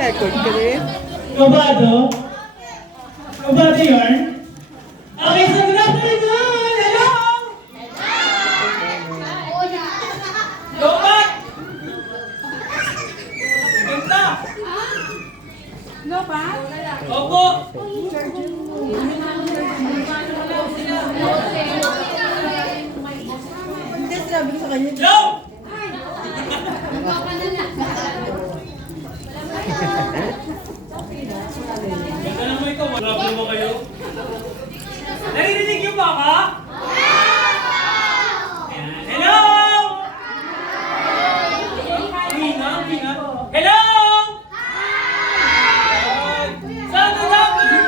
Record ka rin. Kabado? Kabado yun? Okay, so good afternoon! Hello! Lobat! Ganda! Lobat? Opo! Hindi, sinabi ko sa kanya. Hello! Ganda naman ikaw. Grabe mo kayo. Naririnig niyo ba ka? Ayan. Hello! Pina. Hello! Sound the doctor!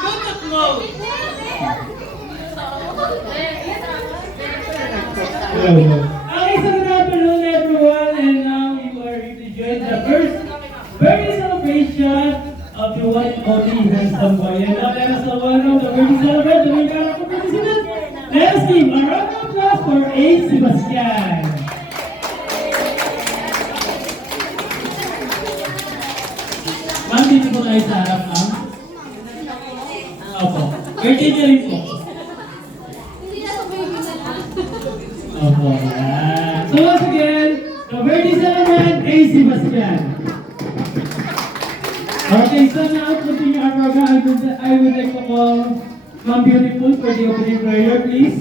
Bluetooth mode! Okay, so good afternoon everyone, and now you are ready to join the first birthday celebration of the one and only handsome boy. And now let us welcome the birthday celebrant, the main character participant. Let us give a round of applause for A. Sebastian. Ma'am, dito po tayo sa harap, ma'am. Opo. Birthday niya rin po. Opo. So once again, the birthday celebrant, A. Sebastian. Okay, so now continue our program. I would like to call Ma'am Beautiful for the opening prayer, please.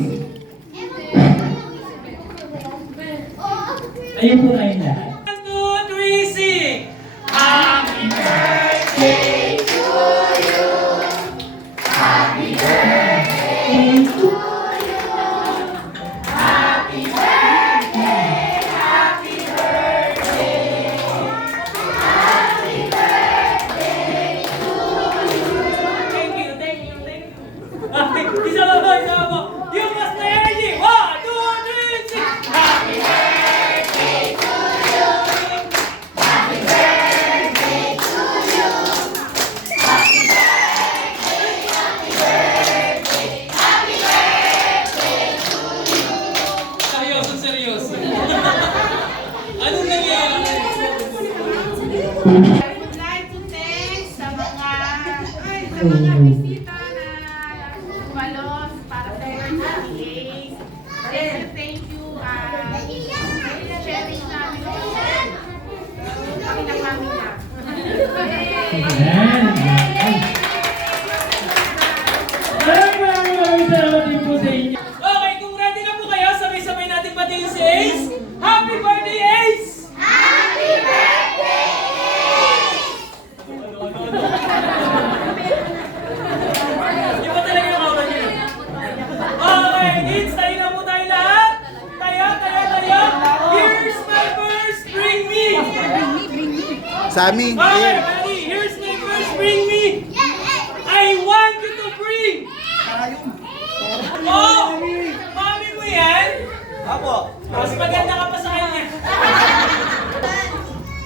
Ayun po tayong lahat. 1, 2, 3, sing! Happy birthday to you! Happy birthday to you! Happy birthday! Happy birthday! Happy birthday to you! Thank you. Isa mo. You must play energy. 1, 2, 3, sing! Happy birthday to you! Happy birthday to you! Happy birthday, happy birthday, happy birthday to you! Seryoso. Anong nangyayari? I would like to thank sa mga bisita na balos para sa birthday. Thank you. Cherish namin kami ng mami niya. Maraming salamat din po sa inyo. Okay, kung ready na po kayo, sabay-sabay natin batiin si Ace. Happy birthday, Ace! Happy birthday! Yung ba talaga yung aura niya? Okay, kids, tayo na po tayo lahat. Tayo. Here's my first, bring me! Sami, Okay, ready? Here's my first, bring me! I want you to bring! Oh! Mami mo yan? Apo. Mas maganda ka pa sa kanya.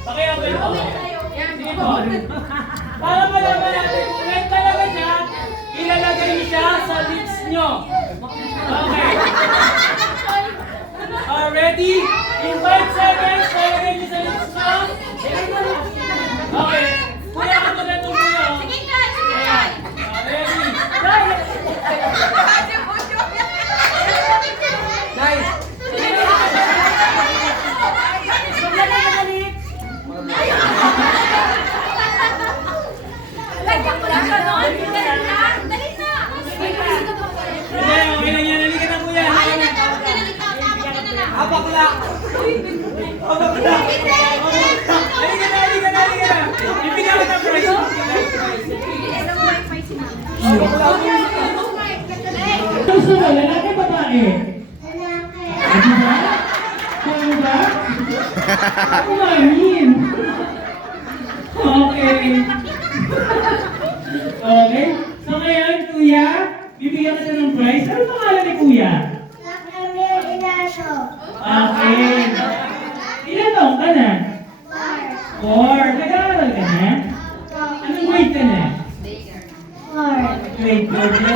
Pakiabay po. Sige po. Para malaman natin kung yan talaga siya, ilalagay niyo siya sa lips niyo. Okay. Ready? In 5 seconds, ilalagay niyo sa lips niyo. Okay. Kuya ka magandang kuya. Ayan. Ready? Nice. Okay lang yan. Halika na kuya. Abakla. Halika na. Ibigay ko ng prize. Gusto mo, lalaki babae? Ano ba? Ano ba? Kumain. Okay. Okay. So ngayon, kuya, bibigyan kita ng prize. Ano pangalan ni kuya? Okay. Ilan taong ka na? 4. Nag-aaral ka na? Anong grade ka na? Grade 4 na?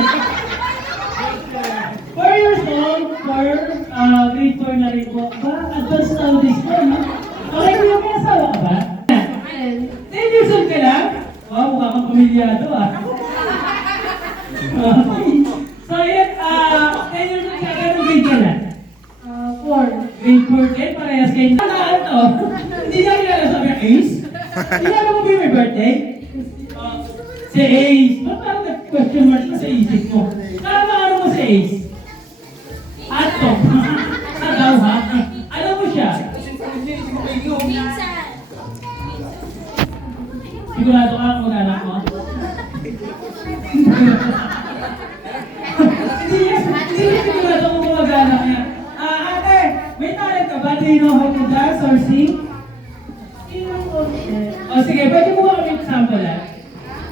4 years old, grade 4 na rin po. Ba? Advanced studies po, no? Okay, kuya, may asawa ka ba? pamilyado ah. So yun, 10 years old ka, gano'ng grade ka na? 4. Grade 4 din, parehas kayo na. Ano to? Hindi niya kilala sabi ng Ace? Hindi niya alam mo ba yung may birthday? Si Ace. Ba't parang nag-question mark na sa isip mo? Ano mo si Ace? Ato. Agaw ha? Alam mo siya? Minsan. Sigurado ka kung anak mo? Hindi sigurado kung kumag-anak niya. Ate, may talent ka ba? Do you know how to dance or sing? O sige, pwede mo ba kami example lang?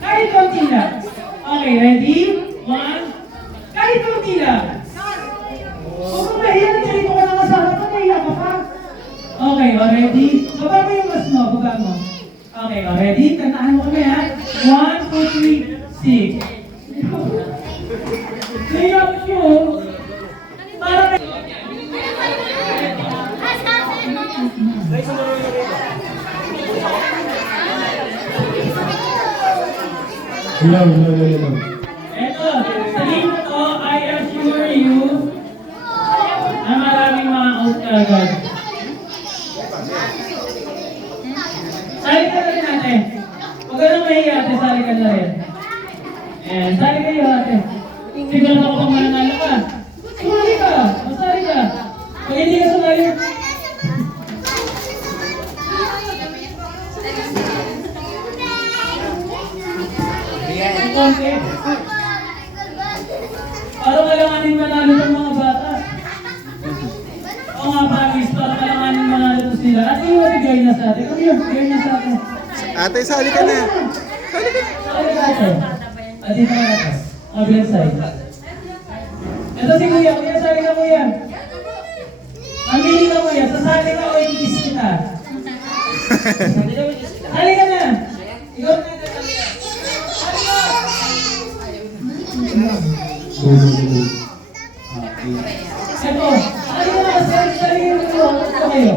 Kahit konti lang. Okay, ready? 1. Kahit konti lang. Huwag mo mahiya, nandito ka na kasama ka, nahiya ka pa. Okay, ready? Baba mo yung mas mo, baba mo. Okay, ready? Kantaan mo kami ha. 1, 2, 3, 6. Nahiya ko siya. Parang Hello. eto, sa game na to, I assure you, na maraming mga out ka agad. Sali ka na rin ate. Huwag ka nang mahiya ate, sali ka na rin. Ayan, sali kayo ate. Sigurado ako pang mananalo ka. Sumali ka, masali ka. Pag hindi ka sumali, konti. Para malanganin manalo ng mga bata. Oo nga, promise, para malanganin manalo to sila. Ate, yung matigay na sa atin. Come here, bigay na sa atin. Ate, sali ka na. Sali ka ate. Dito na ate. Kabilang side. Ito si kuya. Kuya, sali ka kuya. Mamili ka kuya. Sasali ka o i-kiss kita. Sali ka na. Ikaw na. Ito, sali ka na. Sali ka na. Ito kayo.